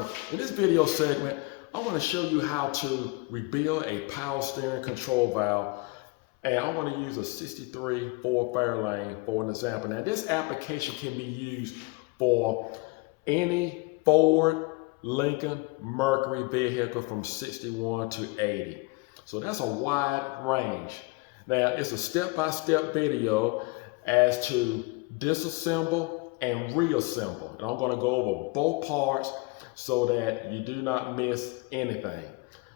America. In this video segment, I'm going to show you how to rebuild a power steering control valve, and I'm going to use a 63 Ford Fairlane for an example. Now this application can be used for any Ford, Lincoln, Mercury vehicle from 61 to 80. So that's a wide range. Now it's a step-by-step video as to disassemble and reassemble. And I'm going to go over both parts so that you do not miss anything.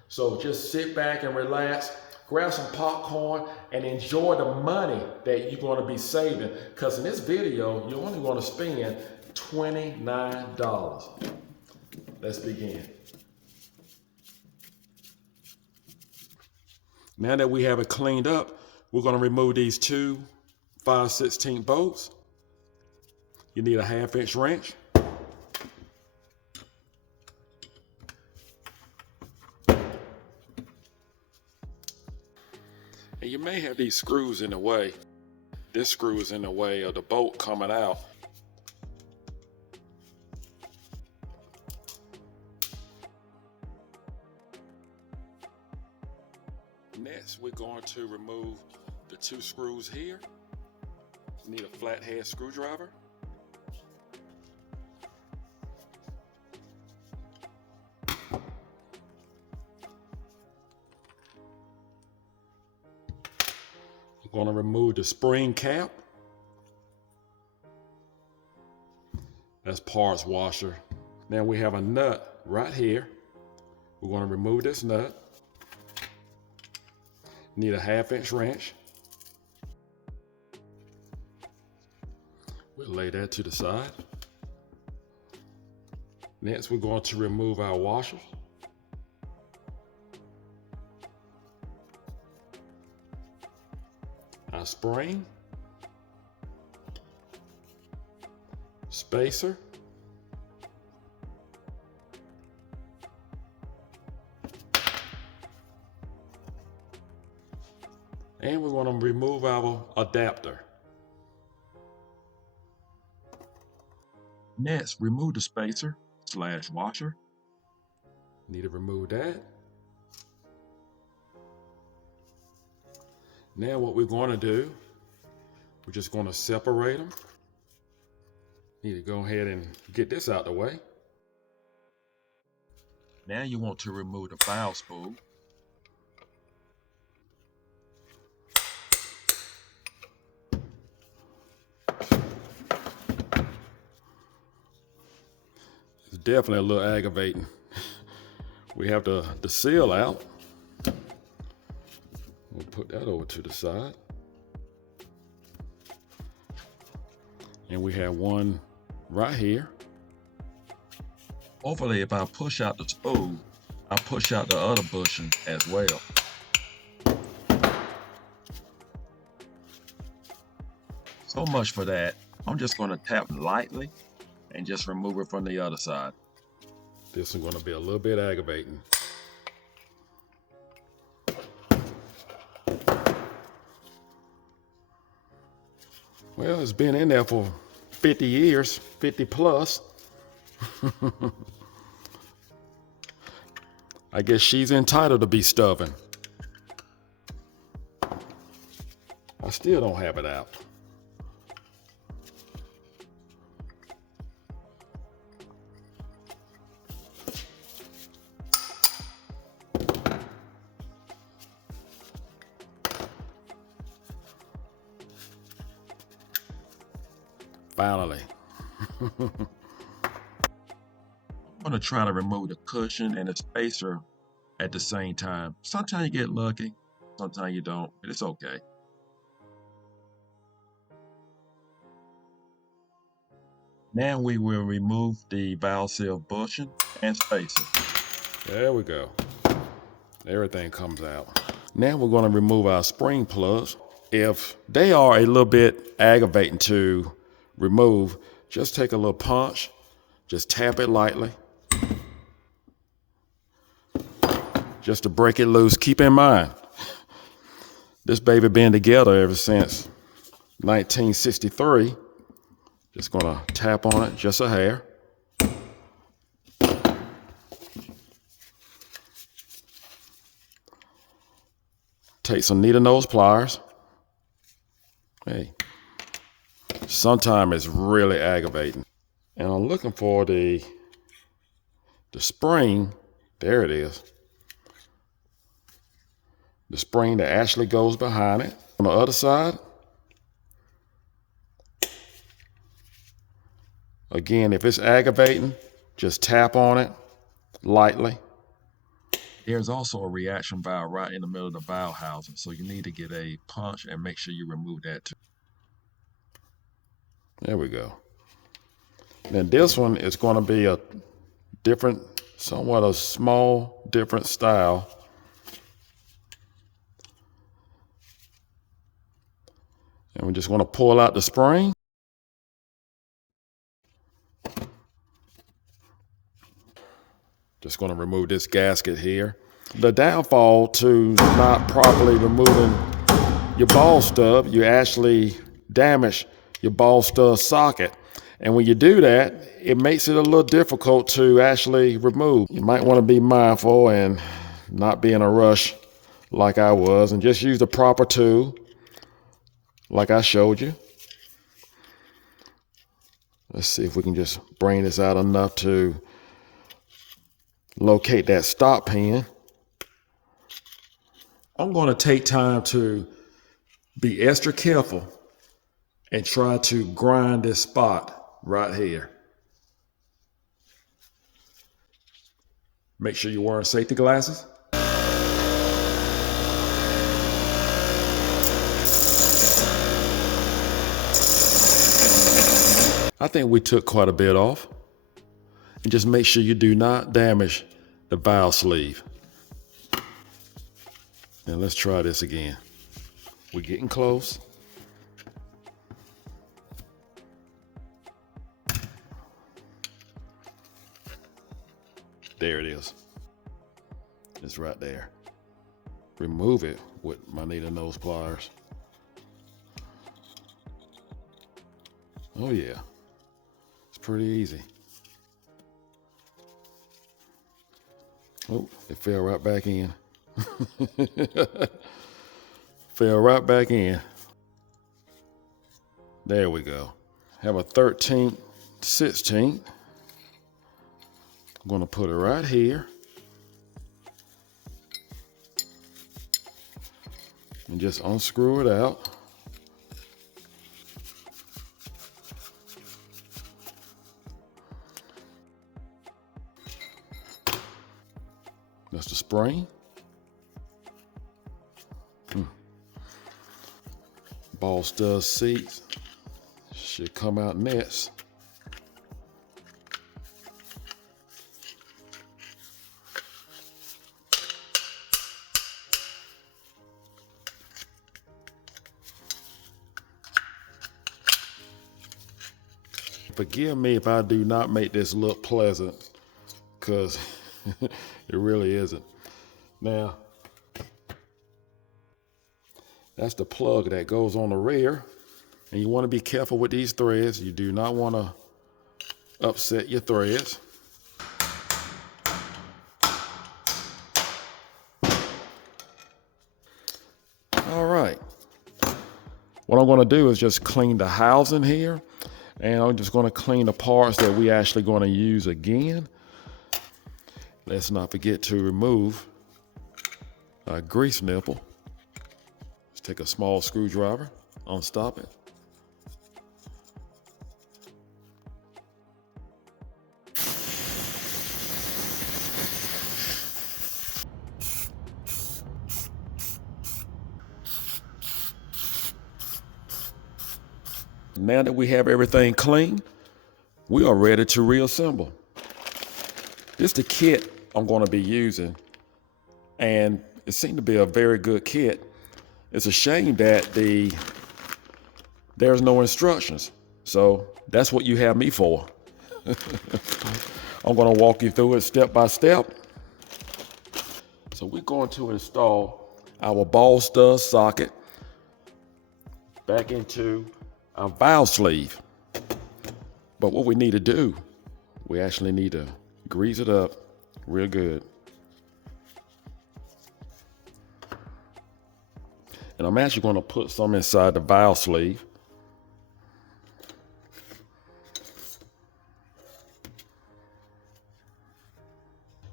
So just sit back and relax, grab some popcorn, and enjoy the money that you're going to be saving. Because in this video, you're only going to spend $29. Let's begin. Now that we have it cleaned up, we're going to remove these two 5/16 bolts. You need a 1/2-inch wrench. And you may have these screws in the way. This screw is in the way of the bolt coming out. Next, we're going to remove the two screws here. You need a flathead screwdriver. We're going to remove the spring cap. That's parts washer. Now we have a nut right here. We're going to remove this nut. Need a 1/2-inch wrench. We'll lay that to the side. Next, we're going to remove our washers. Our spring, spacer, and we're going to remove our adapter. Next, remove the spacer / washer. Need to remove that. Now what we're going to do, we're just going to separate them. Need to go ahead and get this out the way. Now you want to remove the valve spool. It's definitely a little aggravating. We have the seal out. We'll put that over to the side. And we have one right here. Hopefully if I push out the spool, I push out the other bushing as well. So much for that. I'm just going to tap lightly and just remove it from the other side. This is going to be a little bit aggravating. Well, it's been in there for 50 years, 50 plus. I guess she's entitled to be stubborn. I still don't have it out. Finally. I'm going to try to remove the cushion and the spacer at the same time. Sometimes you get lucky, sometimes you don't, but it's okay. Now we will remove the valve seal bushing and spacer. There we go. Everything comes out. Now we're going to remove our spring plugs. If they are a little bit aggravating to remove, just take a little punch, just tap it lightly, just to break it loose. Keep in mind, this baby been together ever since 1963. Just gonna tap on it just a hair. Take some needle nose pliers. Hey, sometimes it's really aggravating. And I'm looking for the spring. There it is. The spring that actually goes behind it. On the other side, again, if it's aggravating, just tap on it lightly. There's also a reaction valve right in the middle of the valve housing, so you need to get a punch and make sure you remove that too. There we go. Now this one is going to be a different, somewhat a small, different style. And we just want to pull out the spring. Just going to remove this gasket here. The downfall to not properly removing your ball stub, you actually damage your ball stub socket. And when you do that, it makes it a little difficult to actually remove. You might want to be mindful and not be in a rush like I was, and just use the proper tool like I showed you. Let's see if we can just bring this out enough to locate that stop pin. I'm going to take time to be extra careful and try to grind this spot right here. Make sure you're wearing safety glasses. I think we took quite a bit off. And just make sure you do not damage the valve sleeve. Now let's try this again. We're getting close. There it is. It's right there. Remove it with my needle nose pliers. Oh yeah, it's pretty easy. Oh, it fell right back in. Fell right back in. There we go. Have a 13th, 16th. I'm gonna put it right here. And just unscrew it out. That's the spring. Ball stud seats should come out next. Forgive me if I do not make this look pleasant, because it really isn't. Now, that's the plug that goes on the rear. And you want to be careful with these threads. You do not want to upset your threads. All right. What I'm going to do is just clean the housing here. And I'm just going to clean the parts that we actually going to use again. Let's not forget to remove a grease nipple. Let's take a small screwdriver, unstop it. Now that we have everything clean, we are ready to reassemble. This is the kit I'm going to be using, and it seemed to be a very good kit. It's a shame that there's no instructions, so that's what you have me for. I'm going to walk you through it step by step. So we're going to install our ball stud socket back into our valve sleeve. But what we need to do, we actually need to grease it up real good. And I'm actually going to put some inside the valve sleeve.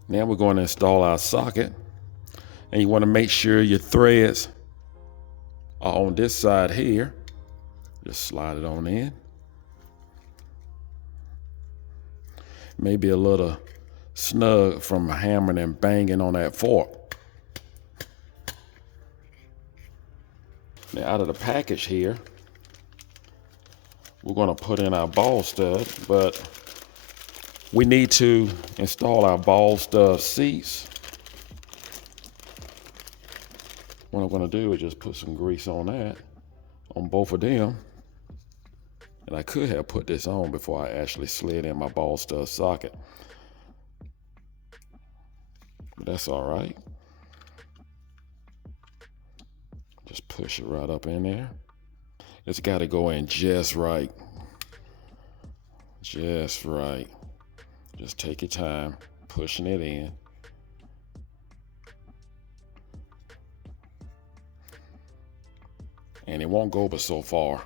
Now we're going to install our socket. And you want to make sure your threads are on this side here. Just slide it on in. Maybe a little snug from hammering and banging on that fork. Now out of the package here, we're going to put in our ball stud, but we need to install our ball stud seats. What I'm going to do is just put some grease on that, on both of them. And I could have put this on before I actually slid in my ball stud socket. But that's all right. Just push it right up in there. It's got to go in just right. Just right. Just take your time pushing it in. And it won't go but so far.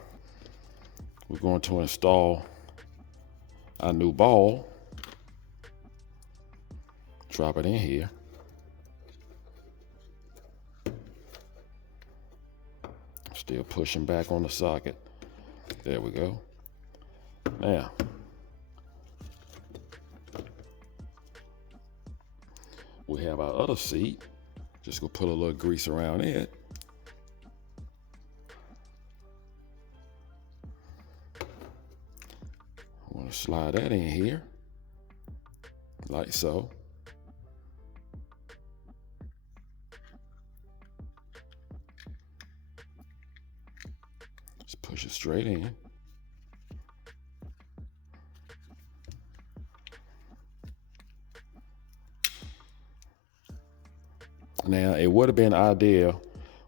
We're going to install our new ball. Drop it in here. Still pushing back on the socket. There we go. Now, we have our other seat. Just gonna put a little grease around it. I want to slide that in here, like so. Just push it straight in. Now, it would have been ideal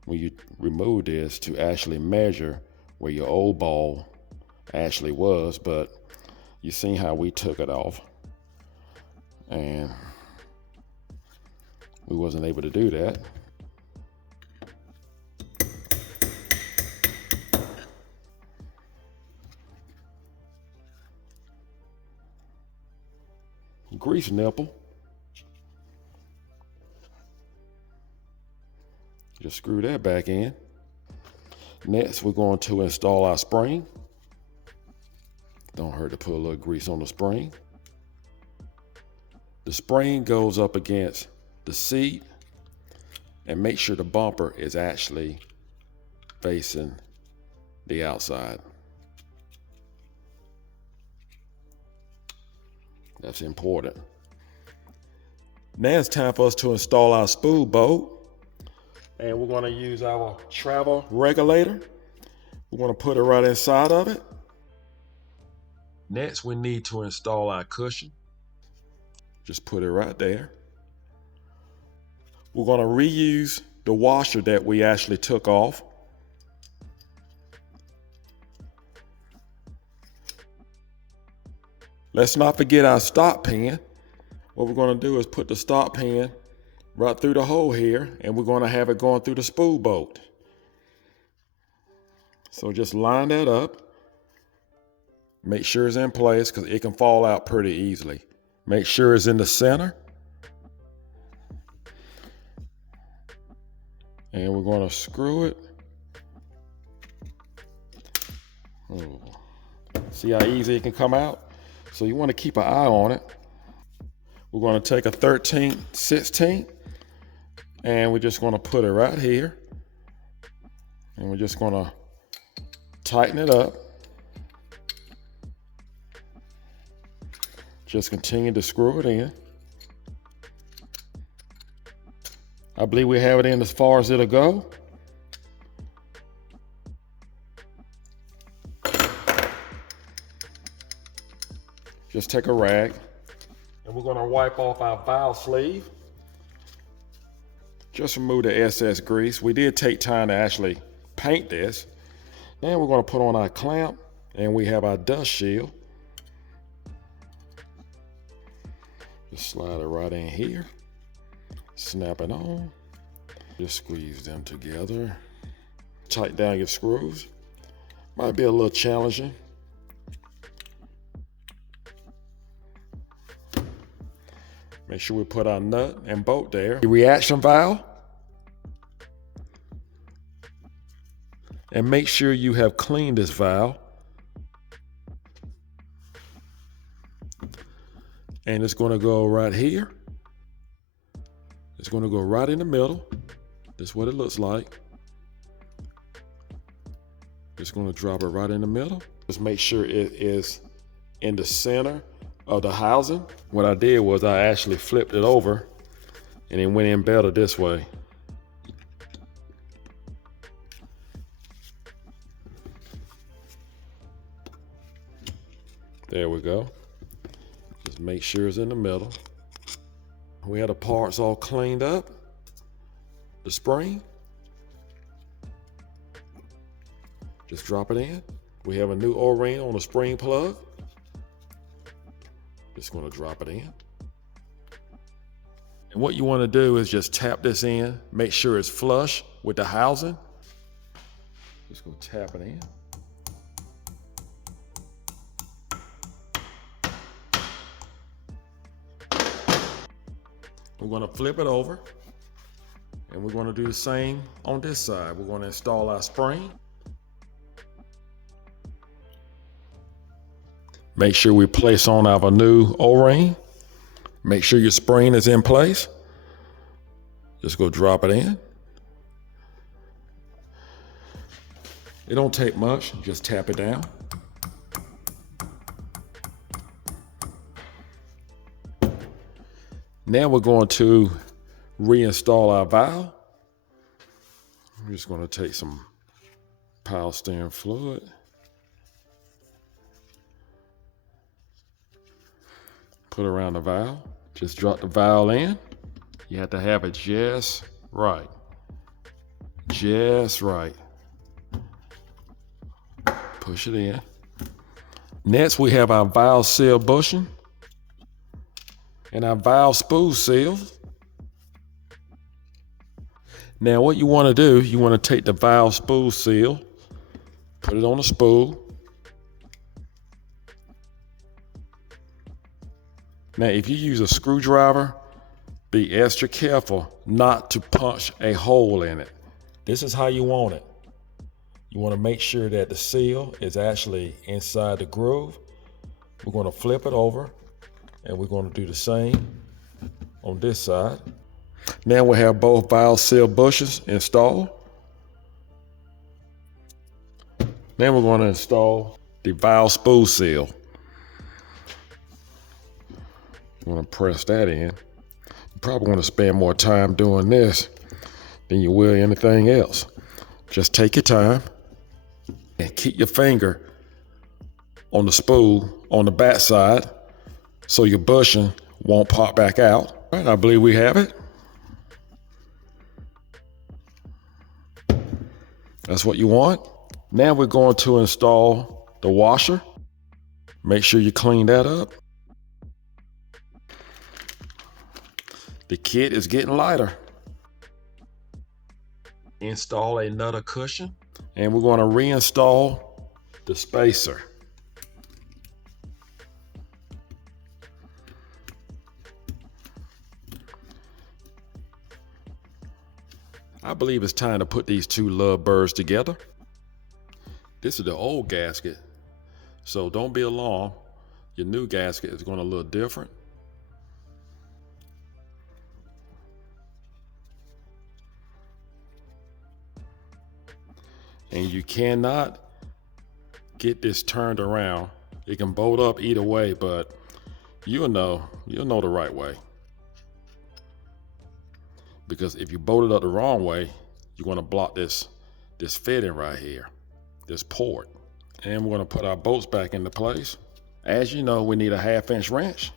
when you remove this to actually measure where your old ball actually was, but you seen how we took it off and we wasn't able to do that. Grease nipple. Just screw that back in. Next, we're going to install our spring. Don't hurt to put a little grease on the spring. The spring goes up against the seat, and make sure the bumper is actually facing the outside. That's important. Now it's time for us to install our spool bolt. And we're going to use our travel regulator. We're going to put it right inside of it. Next, we need to install our cushion. Just put it right there. We're going to reuse the washer that we actually took off. Let's not forget our stop pin. What we're going to do is put the stop pin right through the hole here, and we're going to have it going through the spool bolt. So just line that up. Make sure it's in place because it can fall out pretty easily. Make sure it's in the center. And we're going to screw it. Oh. See how easy it can come out? So you want to keep an eye on it. We're going to take a 13/16 and we're just going to put it right here. And we're just going to tighten it up. Just continue to screw it in. I believe we have it in as far as it'll go. Just take a rag and we're going to wipe off our valve sleeve. Just remove the excess grease. We did take time to actually paint this. Then we're going to put on our clamp and we have our dust shield. Just slide it right in here. Snap it on. Just squeeze them together. Tighten down your screws. Might be a little challenging. Make sure we put our nut and bolt there. The reaction valve. And make sure you have cleaned this valve. And it's going to go right here. It's going to go right in the middle. That's what it looks like. Just going to drop it right in the middle. Just make sure it is in the center of the housing. What I did was I actually flipped it over and it went in better this way. There we go. Just make sure it's in the middle. We have the parts all cleaned up. The spring. Just drop it in. We have a new O-ring on the spring plug. Just going to drop it in. And what you want to do is just tap this in. Make sure it's flush with the housing. Just going to tap it in. We're going to flip it over. And we're going to do the same on this side. We're going to install our spring. Make sure we place on our new O-ring. Make sure your spring is in place. Just go drop it in. It don't take much, just tap it down. Now we're going to reinstall our valve. I'm just going to take some power steering fluid. Put around the valve. Just drop the valve in. You have to have it just right. Just right. Push it in. Next, we have our valve seal bushing and our valve spool seals. Now what you want to do, you want to take the valve spool seal, put it on the spool. Now if you use a screwdriver, be extra careful not to punch a hole in it. This is how you want it. You want to make sure that the seal is actually inside the groove. We're going to flip it over and we're going to do the same on this side. Now we have both valve seal bushes installed. Then we're going to install the valve spool seal. I'm going to press that in. You probably want to spend more time doing this than you will anything else. Just take your time and keep your finger on the spool on the back side so your bushing won't pop back out. All right, I believe we have it. That's what you want. Now we're going to install the washer. Make sure you clean that up. The kit is getting lighter. Install another cushion, and we're going to reinstall the spacer. I believe it's time to put these two love birds together. This is the old gasket, so don't be alarmed. Your new gasket is going to look different. And you cannot get this turned around. It can bolt up either way, but you'll know the right way. Because if you bolt it up the wrong way, you're going to block this fitting right here, this port. And we're going to put our bolts back into place. As you know, we need a 1/2-inch wrench.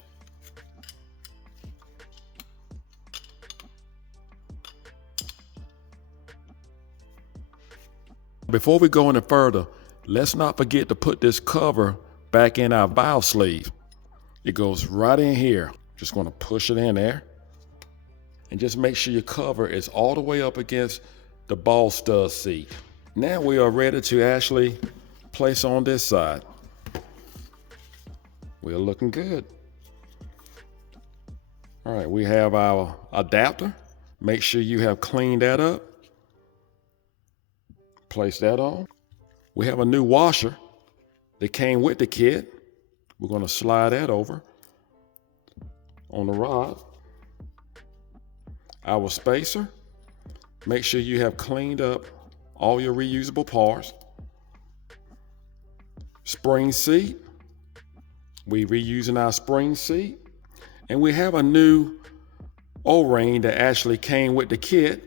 Before we go any further, let's not forget to put this cover back in our valve sleeve. It goes right in here. Just going to push it in there. And just make sure your cover is all the way up against the ball stud seat. Now we are ready to actually place on this side. We're looking good. All right, we have our adapter. Make sure you have cleaned that up. Place that on. We have a new washer that came with the kit. We're going to slide that over on the rod. Our spacer. Make sure you have cleaned up all your reusable parts. Spring seat. We're reusing our spring seat. And we have a new O-ring that actually came with the kit.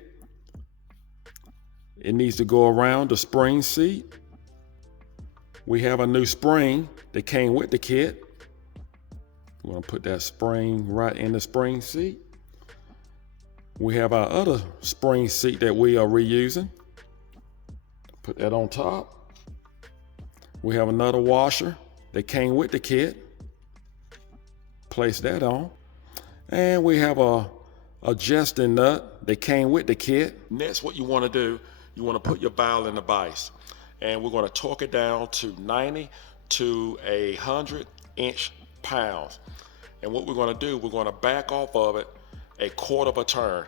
It needs to go around the spring seat. We have a new spring that came with the kit. We're going to put that spring right in the spring seat. We have our other spring seat that we are reusing. Put that on top. We have another washer that came with the kit. Place that on. And we have a adjusting nut that came with the kit. Next, what you want to do, you want to put your valve in the vise. And we're going to torque it down to 90 to 100 inch-pounds. And what we're going to do, we're going to back off of it a quarter of a turn.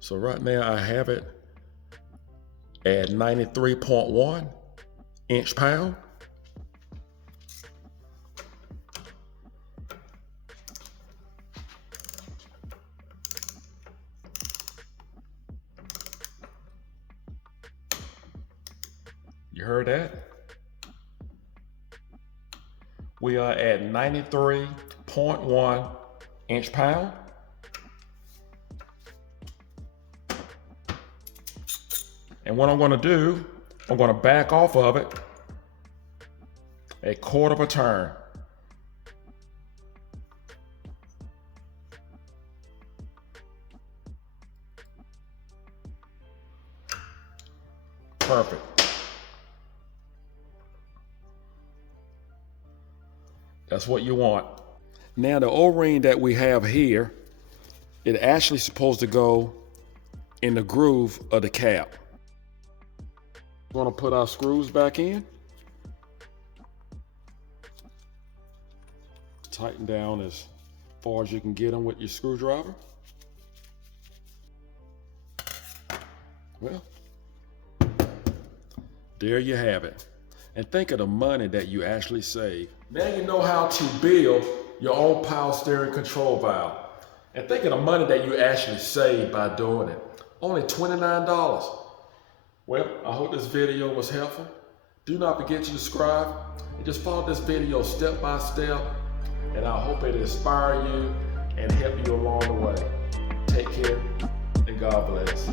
So right now I have it at 93.1 inch-pound. You heard that? We are at 93.1 inch-pound. And what I'm going to do, I'm going to back off of it a quarter of a turn. Perfect. That's what you want. Now the O-ring that we have here, it actually supposed to go in the groove of the cap. We're going to put our screws back in. Tighten down as far as you can get them with your screwdriver. Well, there you have it. And think of the money that you actually save. Now you know how to build your own power steering control valve. And think of the money that you actually save by doing it. Only $29. Well, I hope this video was helpful. Do not forget to subscribe and just follow this video step by step. And I hope it inspires you and help you along the way. Take care and God bless.